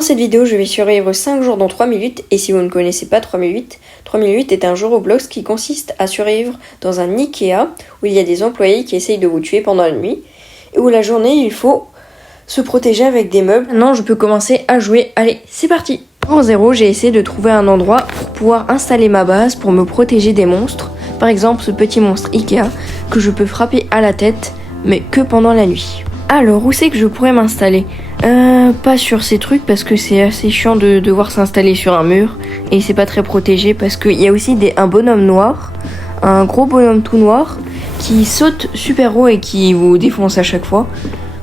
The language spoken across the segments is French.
Dans cette vidéo, je vais survivre 5 jours dans 3008 et si vous ne connaissez pas 3008 est un jeu Roblox qui consiste à survivre dans un Ikea où il y a des employés qui essayent de vous tuer pendant la nuit et où la journée il faut se protéger avec des meubles. Maintenant, je peux commencer à jouer. Allez, c'est parti! Pour 0, j'ai essayé de trouver un endroit pour pouvoir installer ma base pour me protéger des monstres. Par exemple, ce petit monstre Ikea que je peux frapper à la tête, mais que pendant la nuit. Alors, où c'est que je pourrais m'installer? Pas sur ces trucs parce que c'est assez chiant de devoir s'installer sur un mur et c'est pas très protégé parce qu'il y a aussi un bonhomme noir, un gros bonhomme tout noir qui saute super haut et qui vous défonce à chaque fois.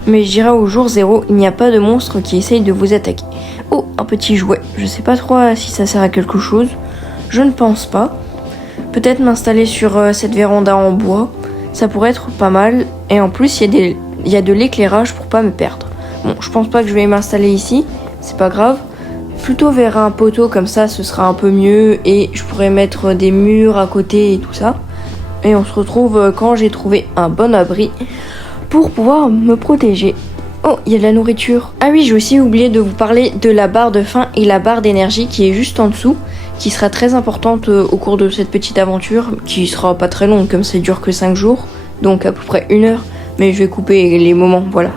Mais je dirais au jour 0, il n'y a pas de monstre qui essaye de vous attaquer. Oh, un petit jouet. Je sais pas trop si ça sert à quelque chose. Je ne pense pas. Peut-être m'installer sur cette véranda en bois. Ça pourrait être pas mal. Et en plus, il y a de l'éclairage pour pas me perdre. Bon, je pense pas que je vais m'installer ici. C'est pas grave. Plutôt vers un poteau comme ça, ce sera un peu mieux. Et je pourrais mettre des murs à côté et tout ça. Et on se retrouve quand j'ai trouvé un bon abri pour pouvoir me protéger. Oh, il y a de la nourriture. Ah oui, j'ai aussi oublié de vous parler de la barre de faim et la barre d'énergie qui est juste en dessous, qui sera très importante au cours de cette petite aventure, qui sera pas très longue comme ça dure que 5 jours, donc à peu près 1 heure, mais je vais couper les moments, voilà.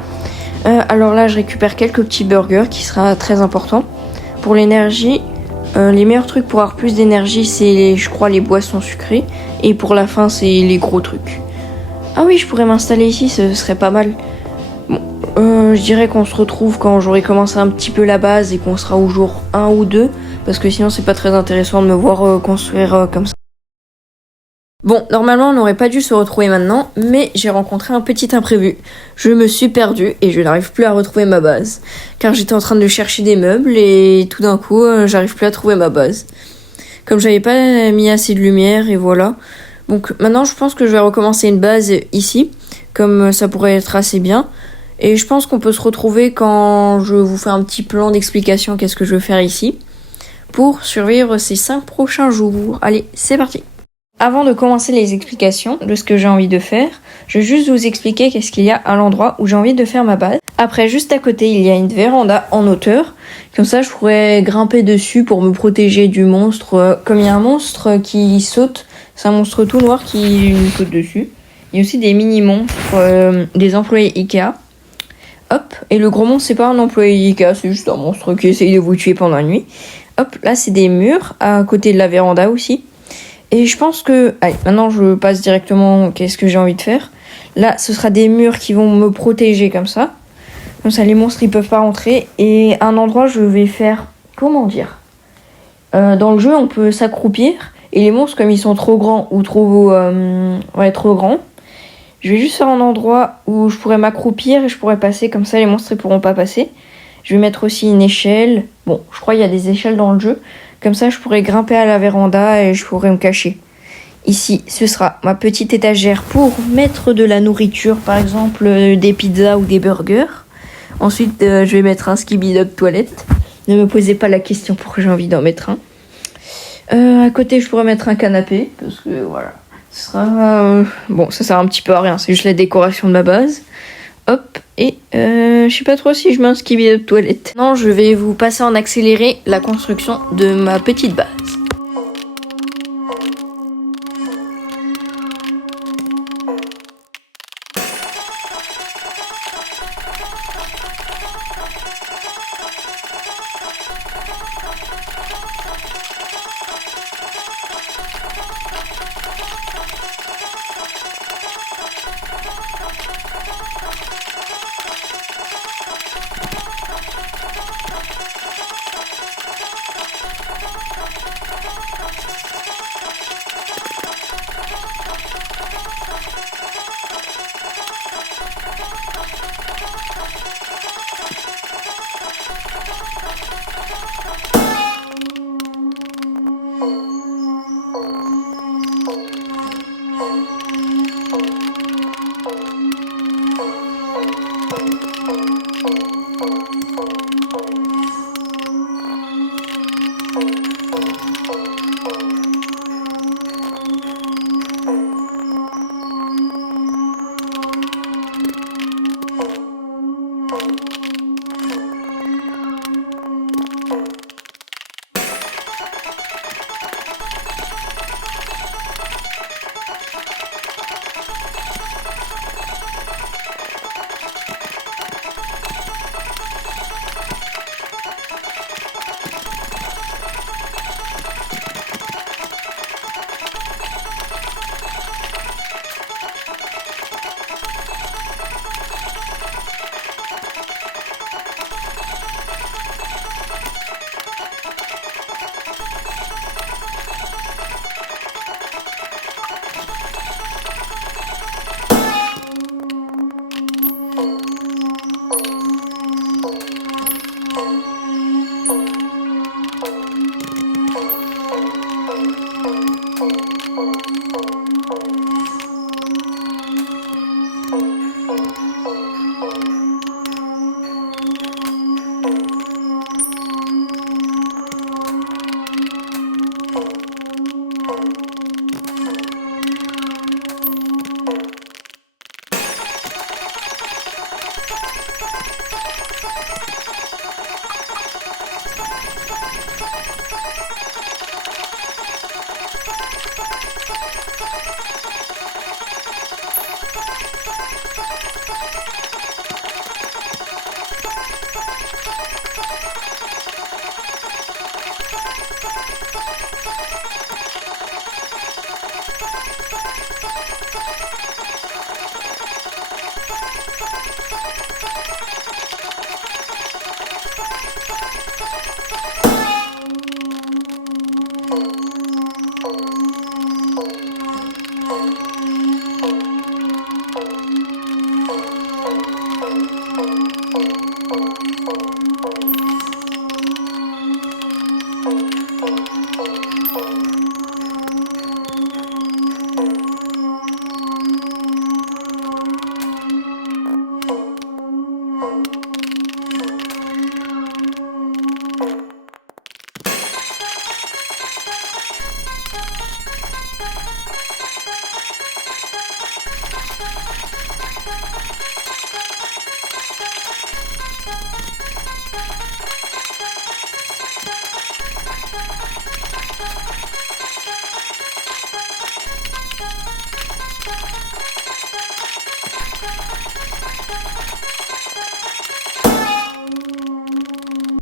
Alors là, je récupère quelques petits burgers qui sera très important. Pour l'énergie, les meilleurs trucs pour avoir plus d'énergie, c'est je crois les boissons sucrées, et pour la faim, c'est les gros trucs. Ah oui, je pourrais m'installer ici, ce serait pas mal. Bon, je dirais qu'on se retrouve quand j'aurai commencé un petit peu la base et qu'on sera au jour 1 ou 2, parce que sinon c'est pas très intéressant de me voir construire comme ça. Bon, normalement on n'aurait pas dû se retrouver maintenant, mais j'ai rencontré un petit imprévu. Je me suis perdue et je n'arrive plus à retrouver ma base. Car j'étais en train de chercher des meubles et tout d'un coup, j'arrive plus à trouver ma base. Comme j'avais pas mis assez de lumière et voilà. Donc maintenant je pense que je vais recommencer une base ici, comme ça pourrait être assez bien. Et je pense qu'on peut se retrouver quand je vous fais un petit plan d'explication qu'est-ce que je veux faire ici, pour survivre ces 5 prochains jours. Allez, c'est parti! Avant de commencer les explications de ce que j'ai envie de faire, je vais juste vous expliquer qu'est-ce qu'il y a à l'endroit où j'ai envie de faire ma base. Après, juste à côté, il y a une véranda en hauteur. Comme ça, je pourrais grimper dessus pour me protéger du monstre. Comme il y a un monstre qui saute, c'est un monstre tout noir qui me saute dessus. Il y a aussi des mini-monstres, des employés Ikea. Hop, et le gros monstre, c'est pas un employé Ikea, c'est juste un monstre qui essaye de vous tuer pendant la nuit. Hop, là, c'est des murs à côté de la véranda aussi. Et je pense que... Allez, maintenant, je passe directement qu'est-ce que j'ai envie de faire. Là, ce sera des murs qui vont me protéger comme ça. Comme ça, les monstres, ils peuvent pas rentrer. Et un endroit, je vais faire... Comment dire dans le jeu, on peut s'accroupir. Et les monstres, comme ils sont trop grands ou trop grands, je vais juste faire un endroit où je pourrais m'accroupir et je pourrais passer. Comme ça, les monstres, ils pourront pas passer. Je vais mettre aussi une échelle. Bon, je crois qu'il y a des échelles dans le jeu. Comme ça, je pourrais grimper à la véranda et je pourrais me cacher. Ici, ce sera ma petite étagère pour mettre de la nourriture, par exemple des pizzas ou des burgers. Ensuite, je vais mettre un skibidi toilette. Ne me posez pas la question pourquoi j'ai envie d'en mettre un. À côté, je pourrais mettre un canapé, parce que voilà, ce sera... Bon, ça sert un petit peu à rien, c'est juste la décoration de ma base. Hop, et je sais pas trop si je mets un skibidi de toilette. Non, je vais vous passer en accéléré la construction de ma petite base.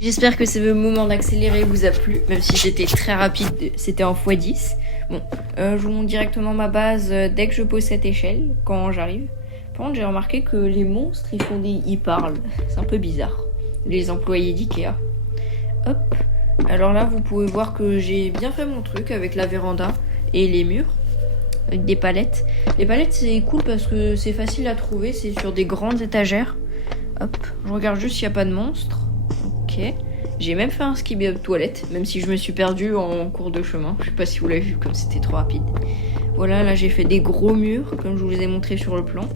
J'espère que ce moment d'accélérer vous a plu, même si c'était très rapide, c'était en x10. Bon, je vous montre directement ma base dès que je pose cette échelle, quand j'arrive. Par contre, j'ai remarqué que les monstres, ils parlent. C'est un peu bizarre. Les employés d'Ikea. Hop. Alors là, vous pouvez voir que j'ai bien fait mon truc avec la véranda et les murs. Avec des palettes. Les palettes, c'est cool parce que c'est facile à trouver. C'est sur des grandes étagères. Hop. Je regarde juste s'il n'y a pas de monstres. Ok. J'ai même fait un skip toilette, même si je me suis perdue en cours de chemin. Je sais pas si vous l'avez vu, comme c'était trop rapide. Voilà, là j'ai fait des gros murs, comme je vous les ai montrés sur le plan.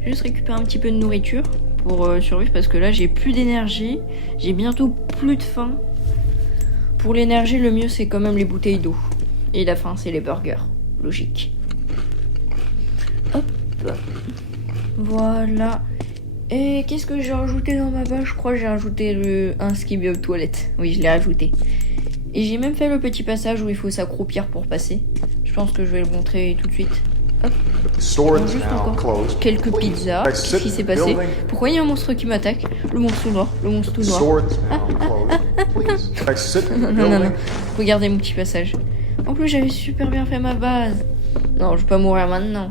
Juste récupérer un petit peu de nourriture pour survivre, parce que là j'ai plus d'énergie. J'ai bientôt plus de faim. Pour l'énergie, le mieux c'est quand même les bouteilles d'eau. Et la faim, c'est les burgers. Logique. Hop. Voilà. Et qu'est-ce que j'ai rajouté dans ma base? Je crois que j'ai rajouté un skip toilette. Oui, je l'ai rajouté. Et j'ai même fait le petit passage où il faut s'accroupir pour passer. Je pense que je vais le montrer tout de suite. Hop. Juste encore quelques pizzas. Qu'est-ce qui s'est passé? Pourquoi il y a un monstre qui m'attaque? Le monstre tout noir. Le monstre tout noir. Non. Regardez mon petit passage. En plus, j'avais super bien fait ma base. Non, je vais pas mourir maintenant.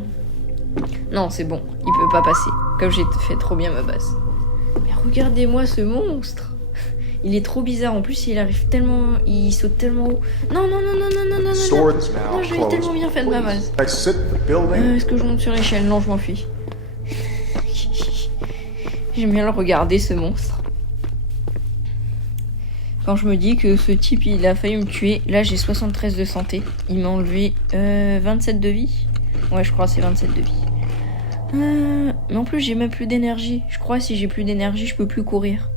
Non, c'est bon. Il peut pas passer. Comme j'ai fait trop bien ma base. Mais regardez-moi ce monstre. Il est trop bizarre. En plus, il arrive tellement... Il saute tellement haut. Non. Non, je l'ai tellement bien fait de ma base. Est-ce que je monte sur l'échelle? Non, je m'enfuis. J'aime bien le regarder, ce monstre. Quand je me dis que ce type, il a failli me tuer. Là, j'ai 73 de santé. Il m'a enlevé 27 de vie. Ouais, je crois que c'est 27 de vie. Mais en plus, j'ai même plus d'énergie. Je crois que si j'ai plus d'énergie, je peux plus courir.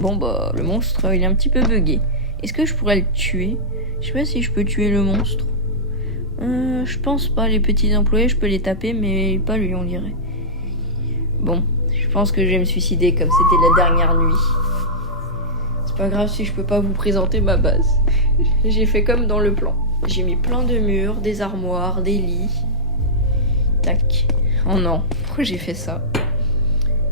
Bon, bah, le monstre, il est un petit peu bugué. Est-ce que je pourrais le tuer? Je sais pas si je peux tuer le monstre. Je pense pas. Les petits employés, je peux les taper, mais pas lui, on dirait. Bon, je pense que je vais me suicider comme c'était la dernière nuit. C'est pas grave si je peux pas vous présenter ma base. J'ai fait comme dans le plan. J'ai mis plein de murs, des armoires, des lits. Tac. Oh non, pourquoi j'ai fait ça?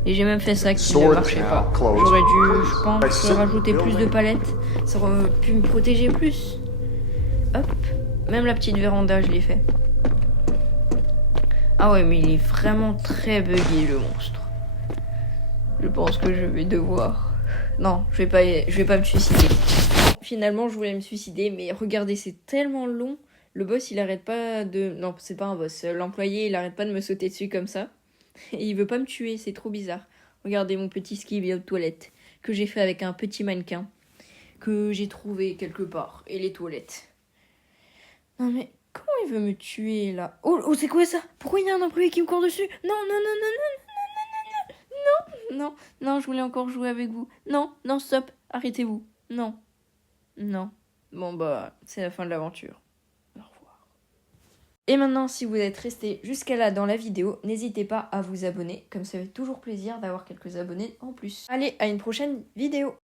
Et j'ai même fait ça qui ne marchait pas. J'aurais dû, je pense, rajouter plus de palettes. Ça aurait pu me protéger plus. Hop. Même la petite véranda, je l'ai fait. Ah ouais, mais il est vraiment très buggé, le monstre. Je pense que je vais devoir... Non, je vais pas me suicider. Finalement, je voulais me suicider, mais regardez, c'est tellement long. Le boss, il arrête pas de... Non, c'est pas un boss. L'employé, il arrête pas de me sauter dessus comme ça. Et il veut pas me tuer, c'est trop bizarre. Regardez mon petit skip aux toilettes que j'ai fait avec un petit mannequin que j'ai trouvé quelque part. Et les toilettes. Non mais, comment il veut me tuer là? Oh, c'est quoi ça? Pourquoi il y a un employé qui me court dessus? Non, non, je voulais encore jouer avec vous. Non, stop, arrêtez-vous. Non. Bon bah, c'est la fin de l'aventure. Au revoir. Et maintenant, si vous êtes resté jusqu'à là dans la vidéo, n'hésitez pas à vous abonner, comme ça fait toujours plaisir d'avoir quelques abonnés en plus. Allez, à une prochaine vidéo.